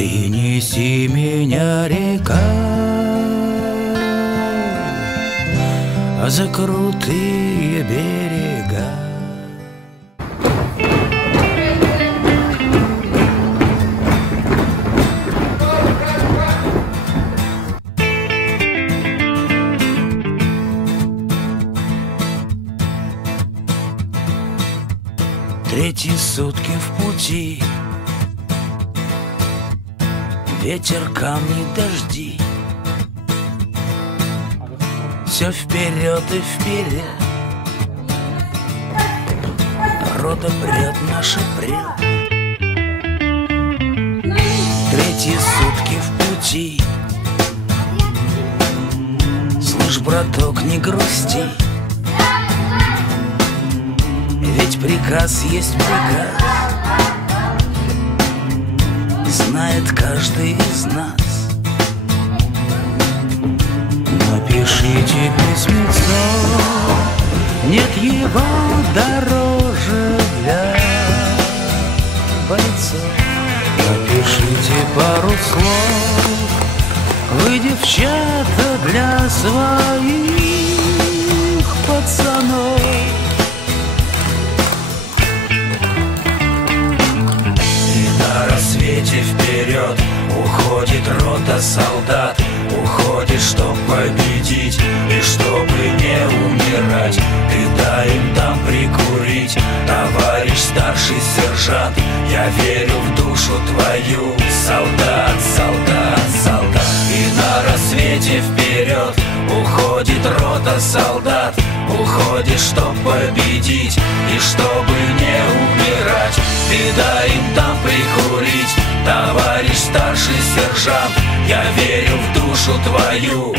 Ты неси меня, река, за крутые берега. Третьи сутки в пути, ветер, камни, дожди. Все вперед и вперед, рота прет, наша прет. Третьи сутки в пути, слышь, браток, не грусти, ведь приказ есть приказ, знает каждый из нас. Напишите письмецо, нет его дороже для бойцов. Напишите пару слов, вы, девчата, для своих пацанов. На рассвете вперед уходит рота солдат, уходит, чтоб победить и чтобы не умирать. Ты дай им там прикурить, товарищ старший сержант. Я верю в душу твою, солдат, солдат, солдат. И на рассвете вперед уходит рота солдат, уходит, чтоб победить и чтобы не умирать. Ты дай им там прикурить, товарищ старший сержант. Я верю в душу твою.